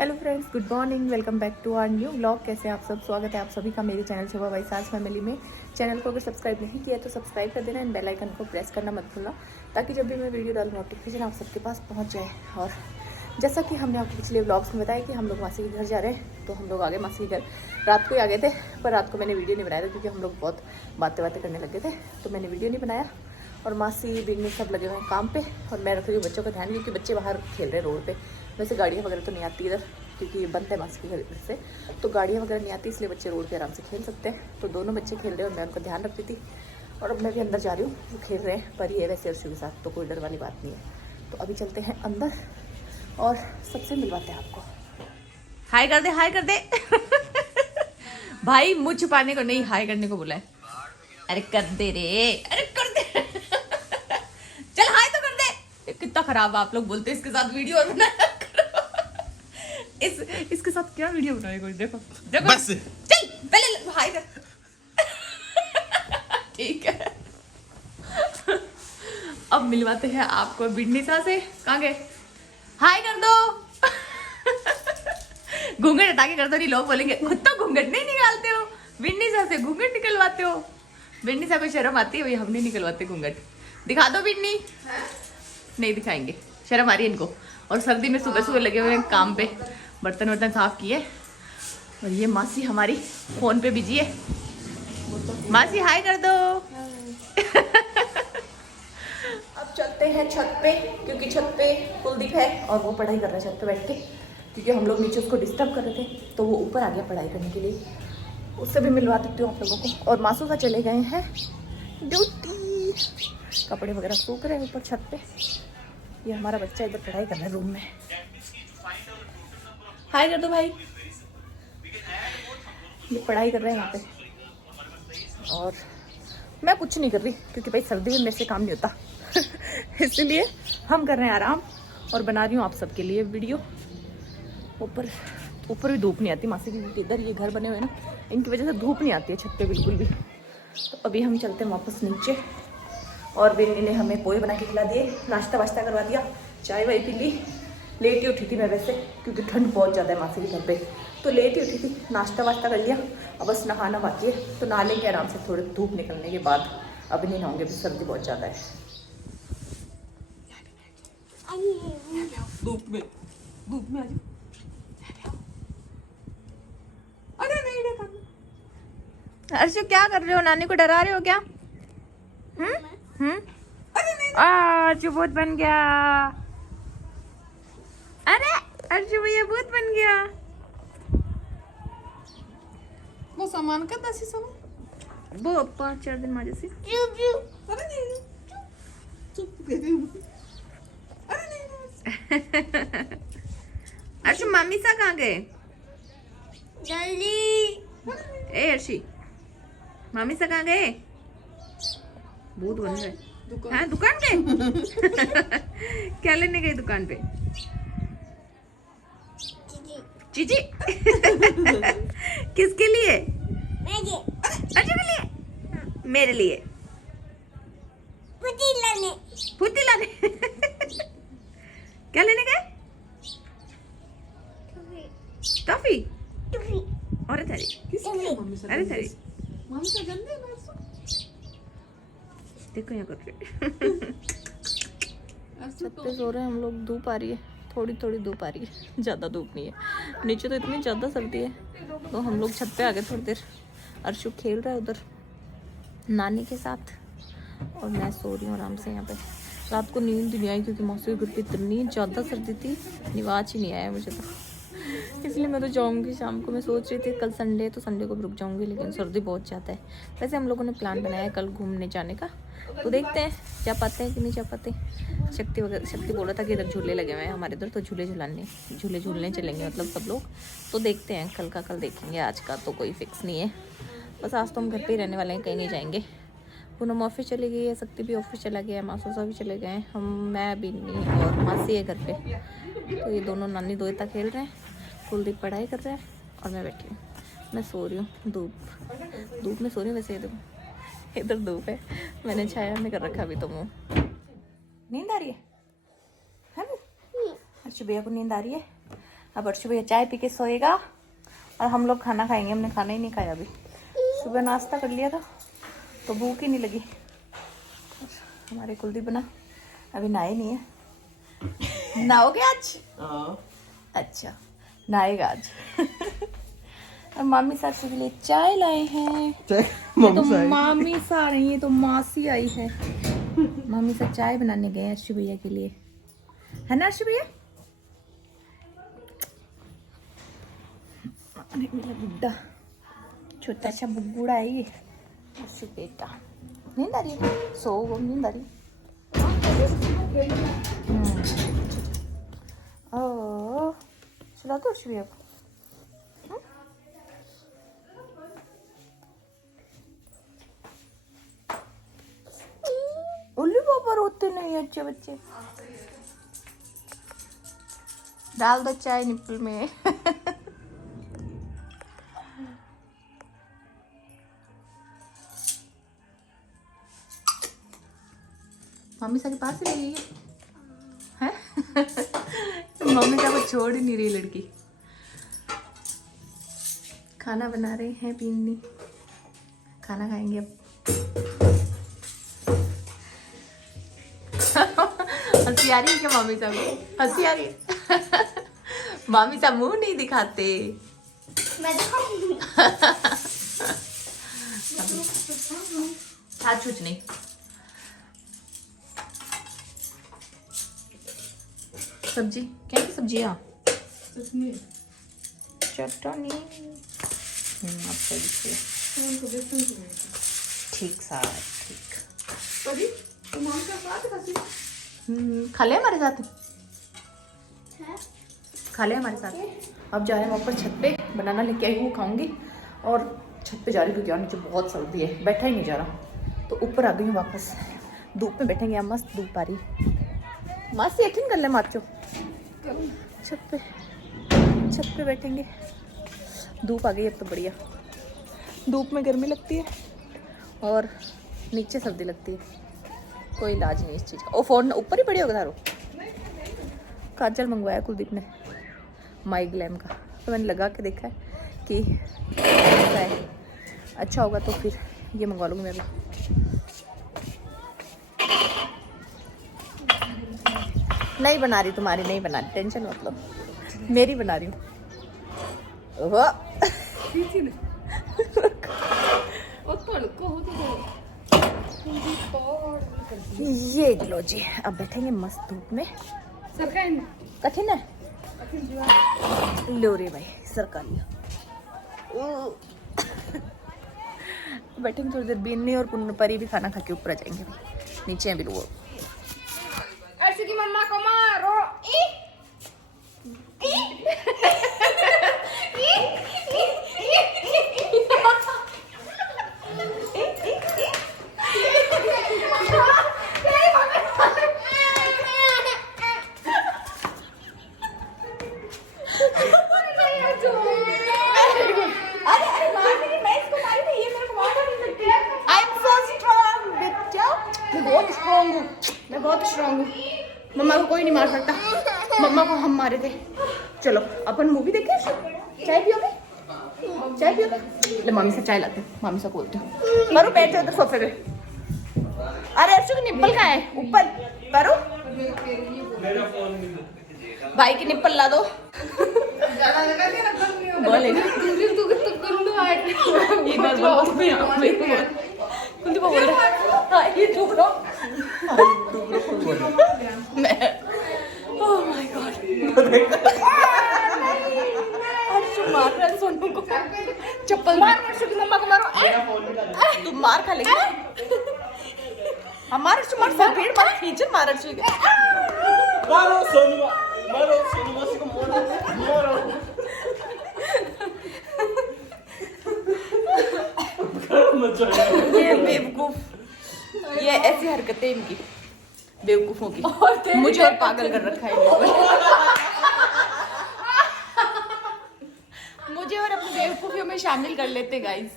Hello friends, good morning. Welcome back to our new blog. कैसे आप सब? स्वागत है आप सभी का मेरे channel Shobha by Saaj family में। चैनल को अगर सब्सक्राइब नहीं किया तो सब्सक्राइब कर देना एंड बेल आइकन को प्रेस करना मत भूलना, ताकि जब भी मैं वीडियो डालूँ नोटिफिकेशन आप सबके पास पहुँच जाए। और जैसा कि हमने आपको पिछले ब्लॉग्स में बताया कि हम लोग मासी के घर जा रहे हैं, तो हम लोग आ गए मासी के घर। रात को ही आ गए थे, पर रात को मैंने वीडियो नहीं बनाया था क्योंकि हम लोग बहुत बातें करने लगे थे, तो मैंने वीडियो नहीं बनाया। और मासी बिग में सब लगे हुए हैं काम पे, और मैं रख रही हूँ बच्चों का ध्यान, क्योंकि बच्चे बाहर खेल रहे हैं रोड पे। वैसे गाड़ियाँ वगैरह तो नहीं आती इधर, क्योंकि बंद है मासी के घर से, तो गाड़ियाँ वगैरह नहीं आती, इसलिए बच्चे रोड पे आराम से खेल सकते हैं। तो दोनों बच्चे खेल रहे हैं और मैं उनका ध्यान रखती थी, और अब मैं भी अंदर जा रही हूँ। वो खेल रहे हैं, पर ये वैसे अर्शु के साथ, तो कोई डर वाली बात नहीं है। तो अभी चलते हैं अंदर और सबसे मिलवाते हैं आपको। हाय कर दे, हाय कर दे। भाई मुँह छुपाने को नहीं, हाय करने को बोला है। अरे कर दे रे, अरे कर दे। चल हाय तो कर दे। कितना खराब आप लोग बोलते हैं इसके साथ वीडियो और बनाया करो। इसके साथ क्या वीडियो बनाए कोई? देखो देखो बस चल पहले हाय कर। ठीक है, अब मिलवाते हैं आपको बिन्नीसा से। कहाँ गए? हाय कर दो। घूंघट हटा के कर दो, नहीं लोग बोलेंगे खुद तो घूंघट नहीं निकालते हो, बिन्नीसा से घूंघट निकलवाते हो। बिन्नीसा को शर्म आती है भाई, हम नहीं निकलवाते घूंघट। दिखा दो बिन्नी। नहीं दिखाएंगे, शर्म आ रही है इनको। और सर्दी में सुबह सुबह लगे हुए हैं काम पे, बर्तन वर्तन साफ किए। और ये मासी हमारी फोन पे बिजी है। मासी हाय कर दो। अब चलते हैं छत पे, क्योंकि छत पे कुलदीप है और वो पढ़ाई कर रहा है छत पे बैठ के, क्योंकि हम लोग नीचे उसको डिस्टर्ब कर रहे थे, तो वो ऊपर आ गया पढ़ाई करने के लिए। उससे भी मिलवा देती हूँ आप लोगों को। और मासूसा चले गए हैं ड्यूटी, कपड़े वगैरह सूख रहे हैं ऊपर छत पे। ये हमारा बच्चा इधर पढ़ाई कर रहा है रूम में। हाय कर दो भाई। ये पढ़ाई कर रहे हैं यहाँ पे, और मैं कुछ नहीं कर रही, क्योंकि भाई सर्दी में मेरे से काम नहीं होता। इसलिए हम कर रहे हैं आराम, और बना रही हूँ आप सबके लिए वीडियो। ऊपर भी धूप नहीं आती मासी की, क्योंकि इधर ये घर बने हुए हैं ना, इनकी वजह से धूप नहीं आती है छत पे बिल्कुल भी। तो अभी हम चलते हैं वापस नीचे। और बिन्नी ने हमें पोहे बना के खिला दिए, नाश्ता वाश्ता करवा दिया, चाय वाय पी ली। लेट ही उठी थी मैं वैसे, क्योंकि ठंड बहुत ज़्यादा है मासी के घर पे, तो लेट ही उठी थी। नाश्ता वाश्ता कर लिया, अब बस नहाना बाकी है, तो नहा लेंगे आराम से थोड़े धूप निकलने के बाद। अभी नहीं नहाऊंगे, अभी सर्दी बहुत ज़्यादा है। धूप में आ जाओ। अर्शु क्या कर रहे हो? नानी को डरा रहे हो क्या? अर्शु भूत बन गया। अरे अर्शु भैया भूत बन गया। वो सामान का दसी सामान वो 5-4 दिन माजे से। अर्शु मम्मी सा कहाँ गए? जल्दी। ए अर्शी, मामी सा कहाँ गए? भूत बन रहे। हाँ दुकान गए। क्या लेने गए दुकान पे? चीजी। किसके लिए? अर्शु के लिए? मेरे लिए। पुती लाने। क्या लेने गए? टॉफी। अरे थारी, अरे थारी देखो यहाँ कर छत पे सो रहे हैं हम लोग। धूप आ रही है, थोड़ी थोड़ी धूप आ रही है, ज़्यादा धूप नहीं है। नीचे तो इतनी ज़्यादा सर्दी है, तो हम लोग छत पे आ गए थोड़ी देर। अर्शु खेल रहा है उधर नानी के साथ, और मैं सो रही हूँ आराम से यहाँ पे। रात को नींद नहीं आई, क्योंकि मौसम की इतनी ज़्यादा सर्दी थी, निवाज ही नहीं आया मुझे तो। इसलिए मैं तो जाऊँगी शाम को। मैं सोच रही थी कल संडे है, तो संडे को भी रुक जाऊँगी, लेकिन सर्दी बहुत ज़्यादा है। वैसे हम लोगों ने प्लान बनाया है कल घूमने जाने का, तो देखते हैं जा पाते हैं कि नहीं जा पाते। शक्ति बोला था कि इधर झूले लगे हुए हैं हमारे इधर, तो झूले झूलने चलेंगे, मतलब सब लोग। तो देखते हैं, कल का कल देखेंगे, आज का तो कोई फिक्स नहीं है। बस आज तो हम घर पे ही रहने वाले हैं, कहीं नहीं जाएंगे। पूनम ऑफिस चली गई है, शक्ति भी ऑफिस चला गया है, मासूसा भी चले गए हैं, मैं भी नहीं, और मासी है घर पे। तो ये दोनों नानी दोयता खेल रहे हैं, कुलदीप पढ़ाई कर रहा है, और मैं बैठी हूँ। मैं सो रही हूँ धूप में सो रही हूँ। वैसे इधर धूप है, मैंने छाया में कर रखा अभी। तो मुँह नींद आ रही है? अच्छा भैया को नींद आ रही है। अब अर्शु भैया चाय पी के सोएगा और हम लोग खाना खाएंगे। हमने खाना ही नहीं खाया अभी, सुबह नाश्ता कर लिया था तो भूख ही नहीं लगी। हमारे कुलदीप बना अभी नहाए नहीं है। नहाओगे आज? अच्छा नहाएगा आज। और मामी सासू के लिए चाय लाए हैं। ये तो मामी सा रही है तो मासी आई है। मामी सा चाय बनाने गए अर्शु भैया के लिए, है ना अर्शु भैया? अरे मेरा बुड्ढा छोटा सा बुग्गुड़ा है ये अर्शु बेटा। नींद आ रही है? सो वो नींद आ रही है। ओ सुला दो अर्शु भैया को। उल्लू पापा रोते नहीं अच्छे बच्चे। डाल दो चाय निप्पल में। मम्मी सा के पास ही रही है। मम्मी सा को छोड़ ही नहीं रही लड़की। खाना बना रहे हैं पीनी, खाना खाएंगे अब। हंसी आ रही है क्या मामी साहब को? हंसी आ रही है। मामी साहब मुंह नहीं दिखाते। मैं हाथ छूच नहीं। सब्जी क्या की सब्जी है? चटनी। अब सही से ठीक सा ठीक। खा ले हमारे साथ, खा ले हमारे साथ। अब जा रहे हैं ऊपर छत पे, बनाना लेके आई हूँ खाऊंगी और छत पे जा रही क्योंकि नीचे बहुत सर्दी है, बैठा ही नहीं जा रहा तो ऊपर आ गई हूँ वापस। धूप में बैठेंगे यहाँ, मस्त धूप आ रही। मस्त यकीन कर ले माचो, छत पे बैठेंगे। धूप आ गई अब तो बढ़िया। धूप में गर्मी लगती है और नीचे सर्दी लगती है, कोई इलाज नहीं इस चीज़ का। ओ फोन ऊपर ही पड़ी होगा तारो। काजल मंगवाया कुलदीप ने माई ग्लैम का, तो मैंने लगा के देखा है कि अच्छा है, अच्छा होगा तो फिर ये मंगवा लूँगी मैं भी। नहीं बना रही तुम्हारी, नहीं बना रही, टेंशन मत लो, मेरी बना रही हूँ। ये लो जी, अब बैठेंगे मस्त धूप में। कठिन है लो रे भाई, सरकार बैठेंगे थोड़ी देर। बीनी और परी भी खाना खा के ऊपर आ जाएंगे, नीचे अभी लोग। अर्शु की मम्मा को मारो। मैं बहुत स्ट्रॉन्ग हूँ, मम्मा को कोई नहीं मार सकता। मम्मा को हम मारे थे। चलो अपन मूवी देखें। चाय पियोगे? चाय पियोगे? ले मामी से चाय लाते, मामी से बोलते हो। मारो बैठ जाओ सोफे पे। अरे अर्शु की निप्पल कहाँ है? ऊपर करो, भाई की निप्पल ला दो। बोलेगा सोनू को चप्पल मार। अर्शु की मम्मा को मारो। तुम मार खा लेगी। हमारे मार सब भीड़ मार खींच मार। अर्शु के मारो सोनू, मारो सोनू मासी को मारो। ये बेवकूफ, ये ऐसी हरकतें इनकी बेवकूफों की। मुझे और पागल कर रखा है मुझे और अपनी बेवकूफियों में शामिल कर लेते गाइस।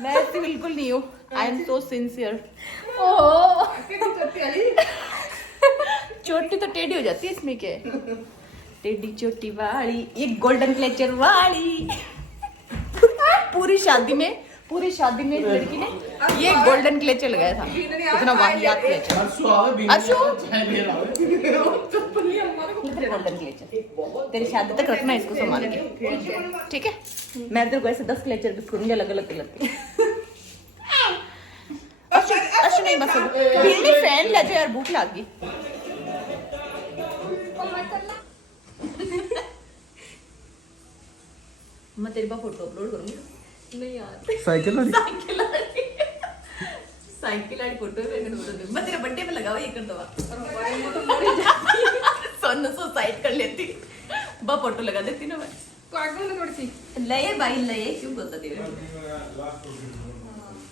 मैं ऐसी बिल्कुल नहीं हूँ। I am so sincere. चोटी तो टेढ़ी हो जाती है, इसमें क्या है? टेढ़ी चोटी वाली, ये गोल्डन क्लेचर वाली। पूरी शादी में इस लड़की ने ये गोल्डन क्लेचर लगाया था। इतना वाहियात क्लेचर। गोल्डन क्लेचर तेरी शादी तक रखना इसको संभाल के, ठीक है? मैं तेरे को ऐसे 10 क्लेचर गिफ्ट करूंगी अलग अलग कलर के। अच्छा नहीं बस भीड़ में फैन ले जा यार, भूख लगी। मैं तेरे पास फोटो अपलोड करूंगी। नहीं यार साइकिल वाली फोटो है मेरे को। मैं तेरे बर्थडे पे लगा हुआ ये कर दवा सोना सुसाइड कर लेती। बा फोटो लगा देती ना मैं तो आगे में थोड़ी सी लये भाई लये क्यों बोलता तेरे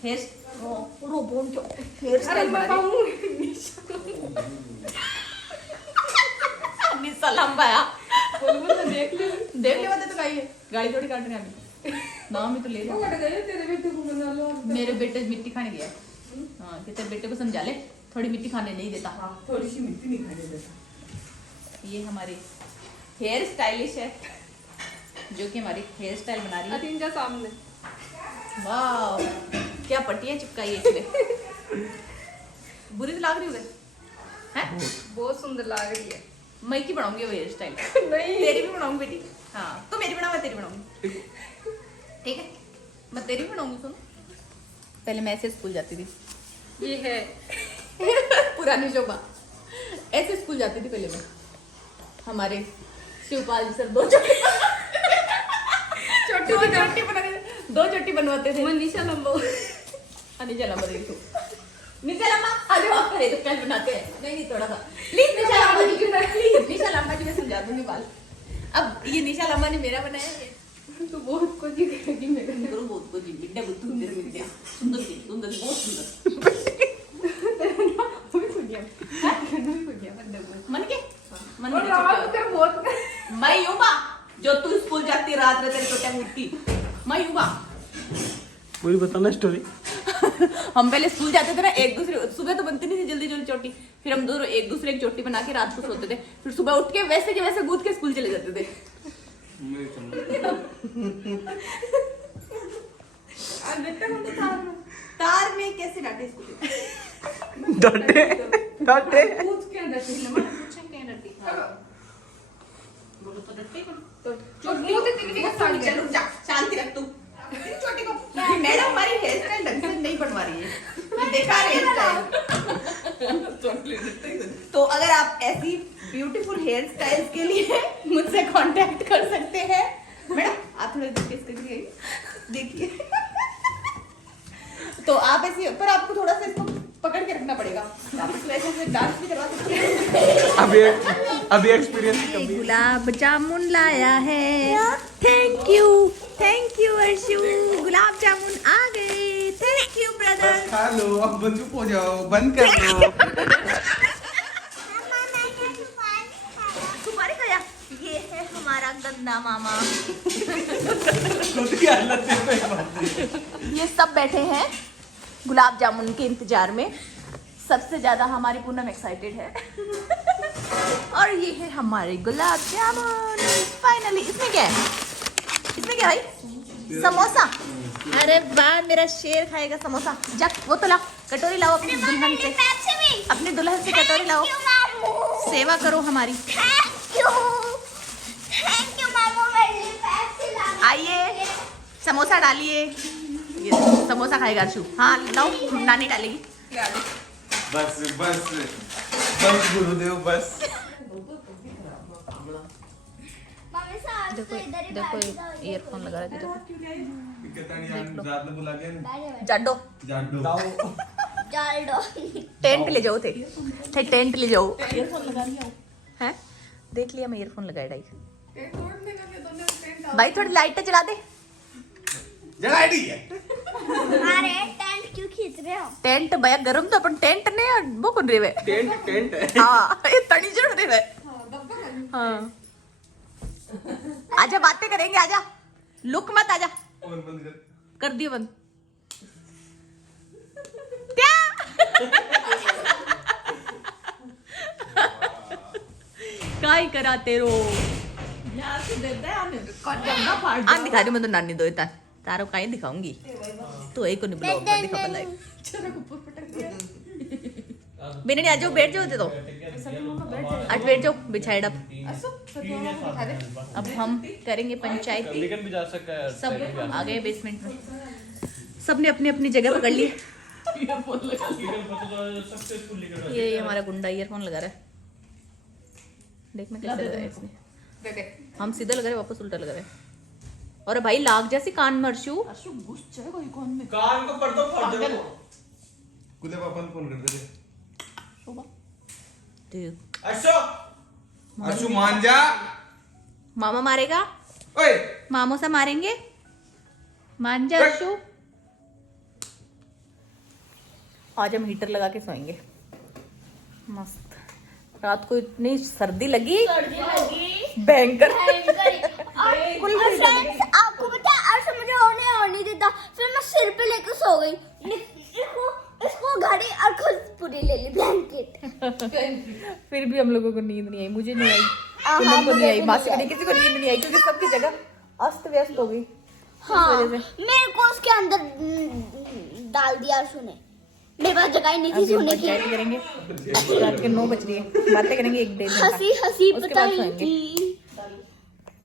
हेयर रोबोन जो हेयर स्टाइल बना निशा लंबाया बोल देख ले तो भाई गाड़ी थोड़ी काट रहे हैं नाम ही तो ले मेरे बेटे मिट्टी खाने गया। हाँ कि तेरे बेटे को समझा ले थोड़ी मिट्टी खाने नहीं देता। थोड़ी सी मिट्टी नहीं खाने देता। ये हमारी हेयर स्टाइलिश है जो कि हमारी हेयर स्टाइल बना रही है। तीन सामने वाह क्या पट्टियां चिपकाई है इसने। बुरी तो लाग रही है बहुत सुंदर लाग रही है। मैं की बनाऊंगी वो हेयर स्टाइल नहीं तेरी भी बनाऊंगी बेटी। हाँ तो मेरी बनाओ मैं तेरी बनाऊंगी ठीक है। मैं तेरी भी बनाऊंगी। सुनो पहले मैं ऐसे स्कूल जाती थी। ये है पुरानी शोभा। ऐसे स्कूल जाती थी पहले मैं। हमारे शिवपाल जी सर दो चोटी बनवाते थे। निशा लंबा देखो निशा लंबा अरे बाप रे तो कैसे बनाते हैं। नहीं थोड़ा सा प्लीज निशा लंबा जी मैं समझा दूंगी बाल। अब ये निशा लंबा ने मेरा बनाया है तो बहुत कुछ करेगी मेरे को बहुत कुछ बिड्डा बुद्धू मेरे मिल गया। सुंदर बहुत सुंदर मन के बहुत मैं यूबा जो तू स्कूल जाती रात में तेरे छोटे मूर्ति मैं यूबा पूरी बताना स्टोरी। हम पहले स्कूल जाते थे ना एक दूसरे सुबह तो बनती नहीं थी जल्दी चोटी। फिर हम दोनों एक दूसरे की चोटी बना के रात को सोते थे। फिर सुबह उठ के वैसे के वैसे कूद के स्कूल चले जाते थे। तार में कैसे डांटे स्कूल डांटे कूद के डांटे बोलो तो डरते शांति रख तू छोटी को। मैडम हमारी हेयर स्टाइल ढंग से नहीं बनवा रही है देखा हेयर स्टाइल। तो अगर आप ऐसी ब्यूटीफुल हेयर स्टाइल्स के लिए मुझसे कांटेक्ट कर सकते हैं। मैडम आप थोड़ा देखिए तो आप ऐसे पर आपको थोड़ा सा इसको पकड़ के रखना पड़ेगा। आप इसको ऐसे डांस भी करवा सकते हैं। अभी एक्सपीरियंस गुलाब जामुन लाया है। थैंक यू अर्शु गुलाब जामुन आ गए। Thank you brother. खा लो अब चुप हो जाओ बंद कर दो। तुम्हारे खाया ये है हमारा गंदा मामा। ये सब बैठे हैं गुलाब जामुन के इंतजार में। सबसे ज्यादा हमारी पूनम एक्साइटेड है। और ये है हमारे गुलाब जामुन फाइनली। इसमें क्या है भाई समोसा। अरे वाह मेरा शेर खाएगा समोसा। जा वो तो लाओ कटोरी लाओ अपनी दुल्हन से कटोरी लाओ। सेवा करो हमारी। आइए समोसा डालिए। समोसा खाएगा अर्शु। हाँ लाओ नानी डालेगी। बस गुरुदेव बस। देखो ईयरफोन लगा रहे थे। जाडो टेंट ले जाओ थे टेंट ले जाओ। ईयरफोन लगा लिया है देख लिया मैं ईयरफोन लगाया डाई। भाई थोड़ी लाइट जला दे। जला दी है। अरे टेंट क्यों खींच रहे हो? टेंट भैया गरम तो अपन टेंट ने वो कौन रे वे टेंट हां ये तनी जड़ रे वे। हां आजा बातें करेंगे। आजा लुक मत आजा। कर दियो बंद। क्या काय कराते रो। आन दिखा रही मैं तो नानी दो तारो कहीं दिखाऊंगी तो एक को नहीं ब्लॉग पर दिखा लाइव बिना आ जाओ बैठ जाओ दे दो आज बैठ जाओ बिछाइड अब हम करेंगे पंचायती भी जा सकता है सब आ गए बेसमेंट में सबने अपनी अपनी जगह पकड़ ली ये हमारा गुंडा ईयरफोन लगा रहा है देखना कैसे लगा है इसने हम सीधा लगा रहे वापस उल्टा लगा रहे और भाई लाग जैसी कान में अर्शु कान को पड़ दो फोड़ दो कुले पापा ने फोन कर दे अशु मान जा मामा मारेगा ओए मामो से मारेंगे मान जा अर्शु आज हम हीटर लगा के सोएंगे मस्त रात को इतनी सर्दी लगी भयंकर फ्रेंड्स आपको पता है अर्श मुझे होने नहीं देता फिर मैं सिर पे लेकर सो गई इसको घड़ी और खुद पूरी ले ली ब्लैंकेट फिर भी हम लोगों को नींद नहीं आई मुझे नहीं आई तुम लोगों को नहीं आई मासी को नहीं किसी को नींद नहीं आई क्योंकि सबकी जगह अस्त व्यस्त हो गई हाँ मेरे को उसके अंदर डाल दिया अर्शु ने मेरे पास जगह ही नहीं थी सोने की करेंगे रात के 9 बज रही है बातें करेंगे 1 डेढ़ घंटा हंसी हंसी उसके बाद बताई सोएंगे। थी